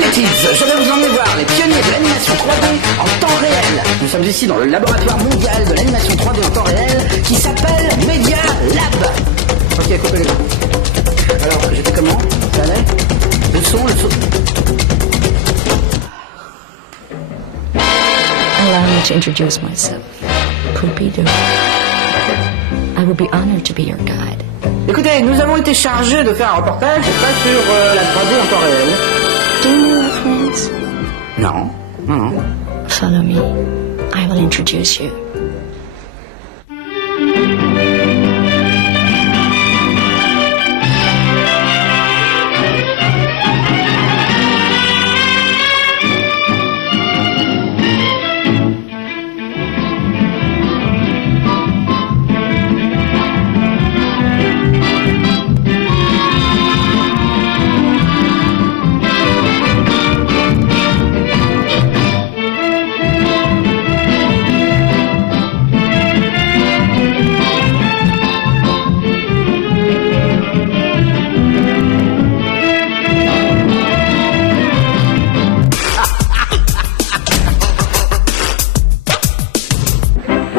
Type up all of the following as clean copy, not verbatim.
les kids, je vais vous emmener voir les pionniers de l'animation 3D en temps réel. Nous sommes ici dans le laboratoire mondial de l'animation 3D en temps réel qui s'appelle Media Lab. Ok, coupez les gens. Alors, j'étais comment? Ça allait? Le son. Allow me to introduce myself. Cupido. I will be honored to be your guide. Écoutez, nous avons été chargés de faire un reportage sur la 3D en temps réel. Do you know reference? Non, non. Follow me. I will introduce you.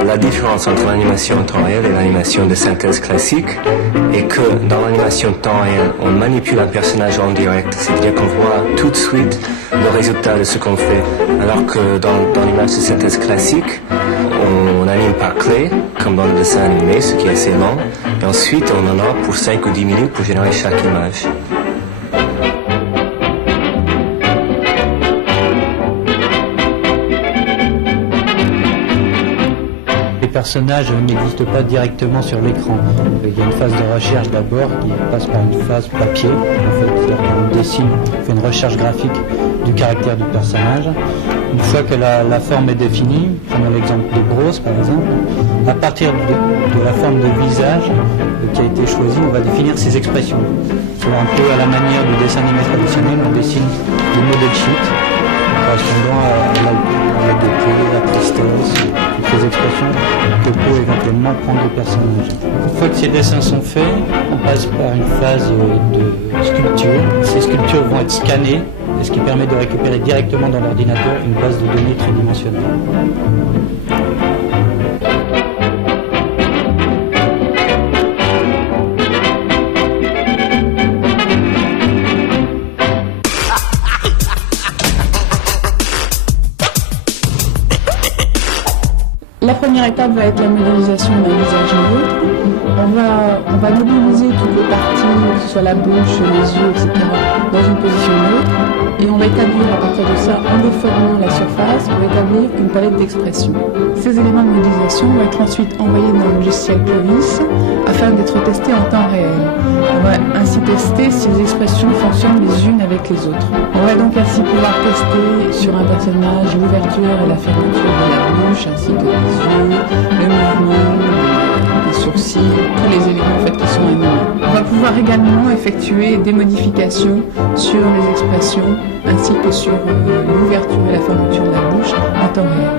La différence entre l'animation en temps réel et l'animation de synthèse classique est que dans l'animation de temps réel, on manipule un personnage en direct, c'est-à-dire qu'on voit tout de suite le résultat de ce qu'on fait, alors que dans l'image de synthèse classique, on anime par clé, comme dans le dessin animé, ce qui est assez lent, et ensuite on en a pour 5 ou 10 minutes pour générer chaque image. Les personnages n'existent pas directement sur l'écran. Il y a une phase de recherche d'abord qui passe par une phase papier. En fait, c'est-à-dire qu'on dessine, on fait une recherche graphique du caractère du personnage. Une fois que la forme est définie, prenons l'exemple de Bros par exemple, à partir de la forme de visage qui a été choisie, on va définir ses expressions. C'est un peu à la manière du dessin animé traditionnel, on dessine des modèles sheets correspondant à la gaieté, la tristesse, toutes les expressions que peut éventuellement prendre le personnage. Une fois que ces dessins sont faits, on passe par une phase de sculpture. Ces sculptures vont être scannées, ce qui permet de récupérer directement dans l'ordinateur une base de données tridimensionnelle. La première étape va être la modélisation d'un visage nouveau. On va modéliser toutes les parties, que ce soit la bouche, les yeux, etc., dans une position neutre. Et on va établir à partir de ça, en déformant la surface, on va établir une palette d'expression. Ces éléments de modélisation vont être ensuite envoyés dans le logiciel Clovis afin d'être testés en temps réel. On va ainsi tester si les expressions fonctionnent les unes avec les autres. On va donc ainsi pouvoir tester sur un personnage l'ouverture et la fermeture de la bouche, ainsi que les yeux, le mouvement des sourcils, tous les éléments en fait, qui sont animés. On va pouvoir également effectuer des modifications sur les expressions ainsi que sur l'ouverture et la fermeture de la bouche en temps réel.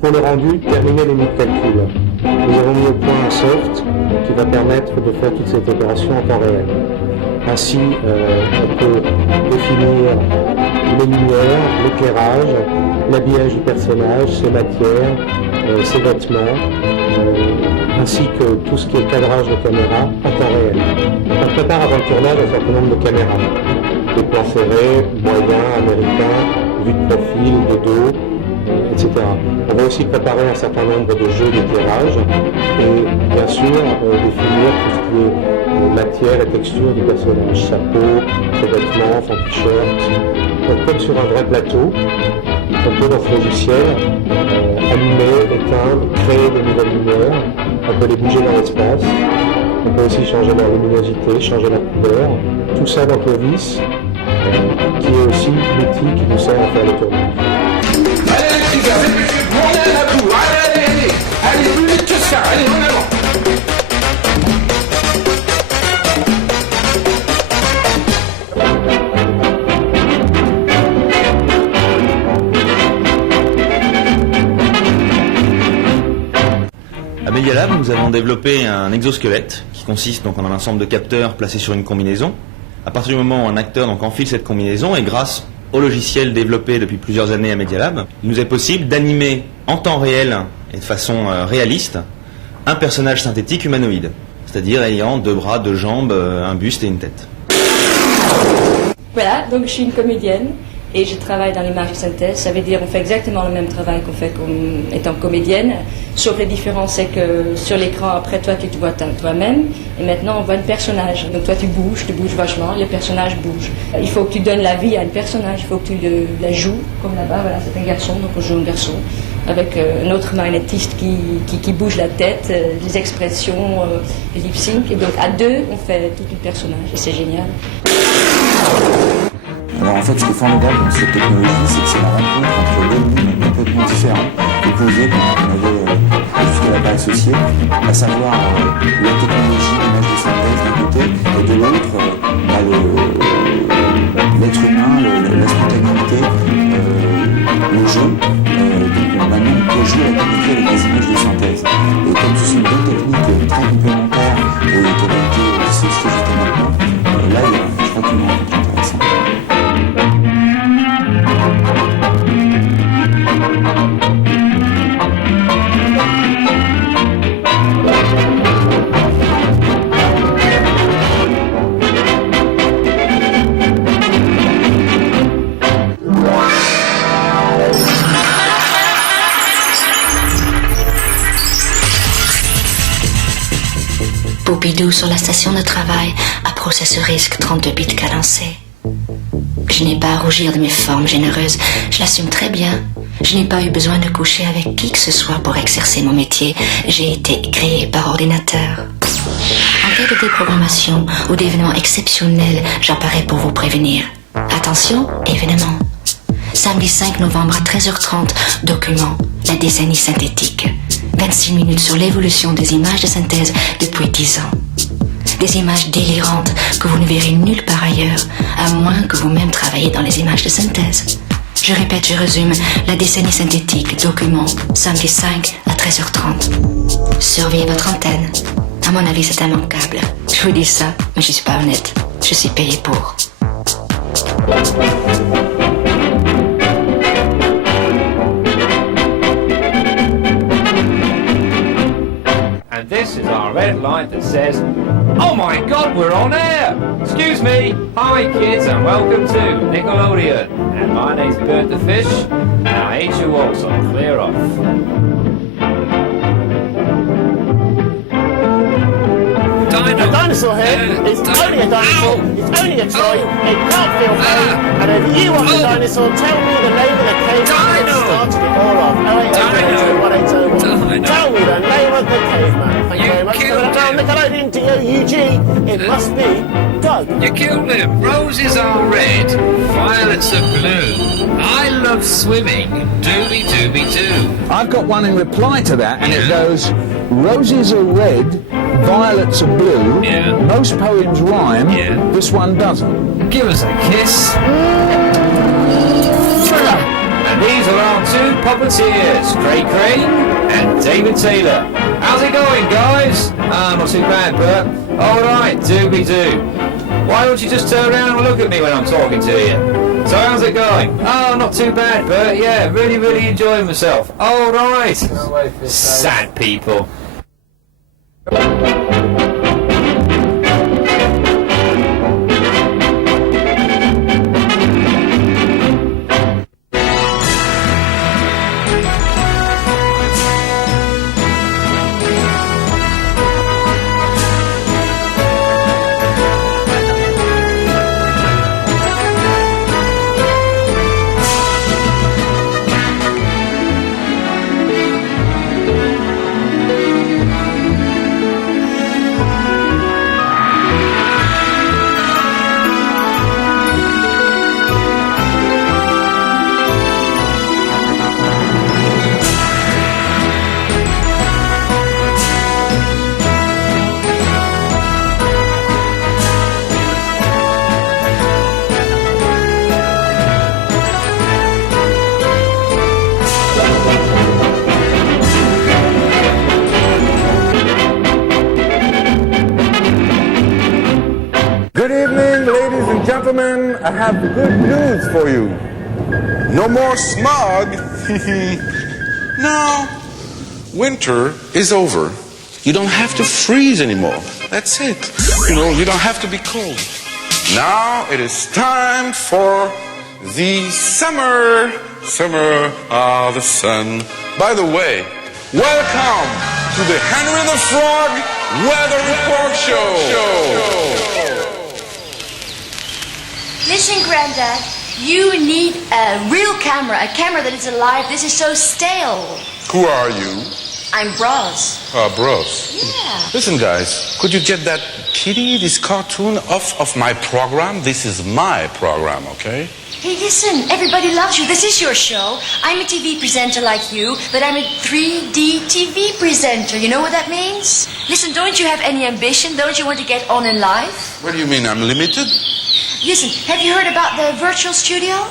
Pour le rendu, terminer les de calcul. Nous avons mis au point un soft qui va permettre de faire toutes ces opérations en temps réel. Ainsi, on peut définir les lumières, l'éclairage, l'habillage du personnage, ses matières, ses vêtements, ainsi que tout ce qui est cadrage de caméra en temps réel. On prépare avant le tournage un certain nombre de caméras. Des plans serrés, moyens, américains, vue de profil, de dos, etc. On va aussi préparer un certain nombre de jeux d'éclairage et bien sûr définir tout ce qui est matière et texture du personnage, sa peau, ses vêtements, son t-shirt. Donc comme sur un vrai plateau, on peut dans ce logiciel allumer, éteindre, créer de nouvelles lumières, on peut les bouger dans l'espace, on peut aussi changer leur luminosité, changer la couleur, tout ça dans Clovis, qui est aussi l'outil qui nous sert à faire le tournage. Allez les petits gars, montez à la boue, allez, plus vite que ça, allez, en avant. À Media Lab, nous avons développé un exosquelette qui consiste donc en un ensemble de capteurs placés sur une combinaison À partir du moment où un acteur donc enfile cette combinaison, et grâce au logiciel développé depuis plusieurs années à Media Lab, il nous est possible d'animer en temps réel et de façon réaliste un personnage synthétique humanoïde, c'est-à-dire ayant 2 bras, 2 jambes, un buste et une tête. Voilà, donc je suis une comédienne et je travaille dans l'image de synthèse. Ça veut dire qu'on fait exactement le même travail qu'on fait comme étant comédienne, sauf les différences, c'est que sur l'écran, après toi, tu te vois toi-même, et maintenant on voit un personnage. Donc toi tu bouges vachement, les personnages bougent. Il faut que tu donnes la vie à un personnage, il faut que tu la joues, comme là-bas, voilà, c'est un garçon, donc on joue un garçon, avec un autre magnétiste qui bouge la tête, les expressions, les lip sync, et donc à 2, on fait tout le personnage, et c'est génial. Alors en fait, ce qui est formidable dans cette technologie, c'est que c'est la rencontre entre deux mondes complètement différents, opposés, qu'on avait jusqu'à-là pas associés, à savoir la technologie, l'image de synthèse d'un côté, et de l'autre, l'être humain, la spontanéité, le jeu. Donc maintenant, on peut jouer à la technique avec des images de synthèse. Et comme ce sont deux techniques très complémentaires et qui ont été dissociées jusqu'à maintenant, là, il y a, je crois, une rencontre intéressante. Poupidou sur la station de travail à processeur RISC 32 bits cadencé. Je n'ai pas à rougir de mes formes généreuses, je l'assume très bien. Je n'ai pas eu besoin de coucher avec qui que ce soit pour exercer mon métier. J'ai été créé par ordinateur. En cas de déprogrammation ou d'événements exceptionnels, j'apparais pour vous prévenir. Attention, événement. Samedi 5 novembre à 13h30, document, la décennie synthétique. 26 minutes sur l'évolution des images de synthèse depuis 10 ans. Des images délirantes que vous ne verrez nulle part ailleurs, à moins que vous-même travailliez dans les images de synthèse. Je répète, je résume, la décennie synthétique, document, samedi 5 à 13h30. Surveillez votre antenne. À mon avis, c'est immanquable. Je vous dis ça, mais je suis pas honnête. Je suis payé pour. And this is our red light that says, "Oh my God, we're on air!" Excuse me. Hi kids and welcome to Nickelodeon. And my name's Bert the Fish, and I hate you all, so clear off. A dinosaur here is only a dinosaur, it's only a toy, it can't feel pain, and if you want the dinosaur, tell me the name of the caveman that started it all off. 0880801. Tell me the name of the caveman. Thank you very much. Nickelodeon D-O-U-G, it must be Doug. You killed him. Roses are red, violets are blue. I love swimming, dooby dooby doo. I've got one in reply to that, and it goes, roses are red, violets are blue, most poems rhyme, this one doesn't. Give us a kiss. And these are our two puppeteers, Craig Crane and David Taylor. How's it going, guys? Not too bad, Bert. Alright, dooby doo. Why don't you just turn around and look at me when I'm talking to you? So how's it going? Oh, not too bad, Bert. Yeah, really enjoying myself. Alright. Sad people. and gentlemen, I have good news for you. No more smog. No. Winter is over. You don't have to freeze anymore. That's it. You know, you don't have to be cold. Now it is time for the summer. Summer of the sun. By the way, welcome to the Henry the Frog Weather Report Show. Listen, Grandad, you need a real camera, a camera that is alive. This is so stale. Who are you? I'm Bros. Bros. Yeah. Listen, guys, could you get that kitty, this cartoon, off of my program? This is my program, okay? Hey, listen, everybody loves you. This is your show. I'm a TV presenter like you, but I'm a 3D TV presenter. You know what that means? Listen, don't you have any ambition? Don't you want to get on in life? What do you mean, I'm limited? Listen, have you heard about the virtual studio?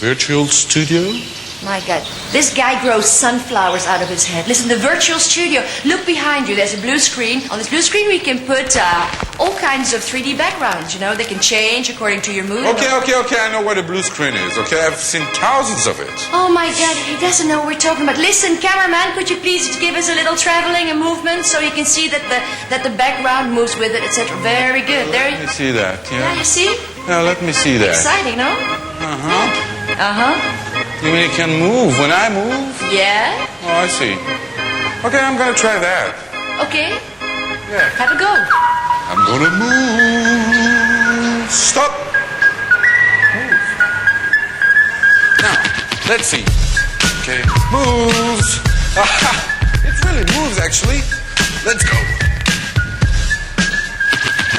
Virtual studio? My God, this guy grows sunflowers out of his head. Listen, the virtual studio, look behind you, there's a blue screen. On this blue screen we can put all kinds of 3D backgrounds, you know, they can change according to your mood. Okay, I know what a blue screen is, okay? I've seen thousands of it. Oh my God, he doesn't know what we're talking about. Listen, cameraman, could you please give us a little traveling, a movement, so you can see that the background moves with it, etc. Very good. There. Let me see that, yeah. Yeah, you see? Yeah, let me see that. Exciting, no? Uh-huh. Uh-huh. You mean it can move when I move? Yeah. Oh, I see. Okay, I'm gonna try that. Okay. Yeah. Have a go. I'm gonna move. Stop. Move. Now, let's see. Okay, moves. Aha! It really moves, actually. Let's go.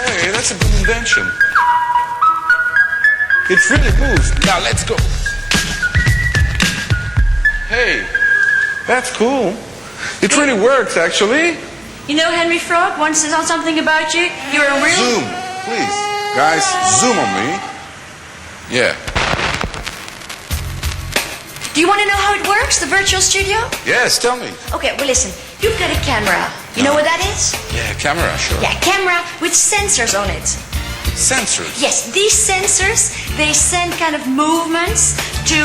Hey, that's a good invention. It really moves. Now, let's go. Hey, that's cool. It really works, actually. You know, Henry Frog once said something about you. You're a real... Zoom, please. Guys, zoom on me. Yeah. Do you want to know how it works, the virtual studio? Yes, tell me. Okay, well, listen. You've got a camera. You know what that is? Yeah, camera, sure. Yeah, camera with sensors on it. Sensors? Yes, these sensors, they send kind of movements to,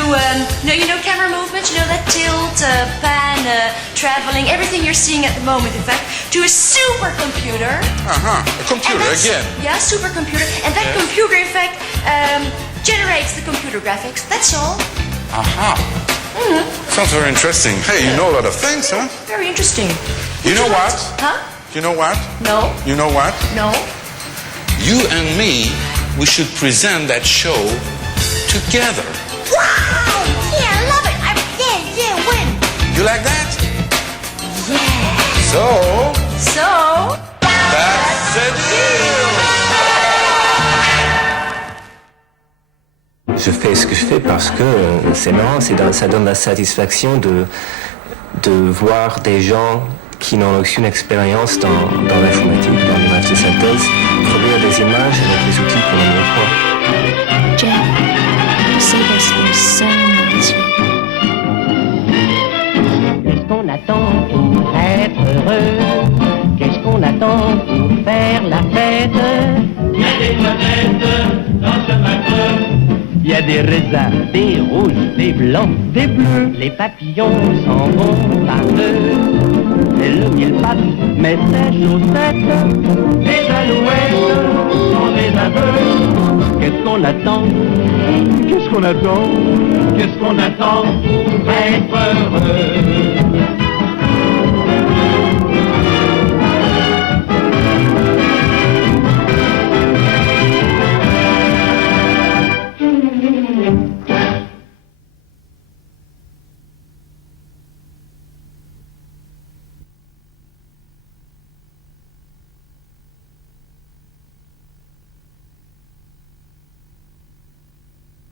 you know camera movements, you know that tilt, pan, traveling, everything you're seeing at the moment, in fact, to a supercomputer. Uh-huh, a computer again. Yeah, supercomputer. And that computer, in fact, generates the computer graphics. That's all. Aha. Mm-hmm. Sounds very interesting. Hey, you know a lot of things, huh? Very interesting. You know what? Huh? You know what? No. You know what? No. You and me, we should present that show together. Wow! Yeah, I love it. Yeah, win. You like that? Yeah. So, that's a deal. Je fais ce que je fais parce que c'est marrant, ça donne la satisfaction de voir des gens qui n'ont aucune expérience dans l'informatique, dans l'image de synthèse, produire des images avec les outils qu'on ne pas. Jeff, you say this in so nicely. Qu'est-ce qu'on attend pour être heureux? Qu'est-ce qu'on attend pour faire la fête? Il y a des noisettes dans ce bateau. Il y a des raisins, des rouges, des blancs, des bleus. Les papillons s'en vont par deux. Et le mille pattes met ses chaussettes. Les alouettes sont des aveux. Qu'est-ce qu'on attend? Qu'est-ce qu'on attend? Qu'est-ce qu'on attend pour être heureux?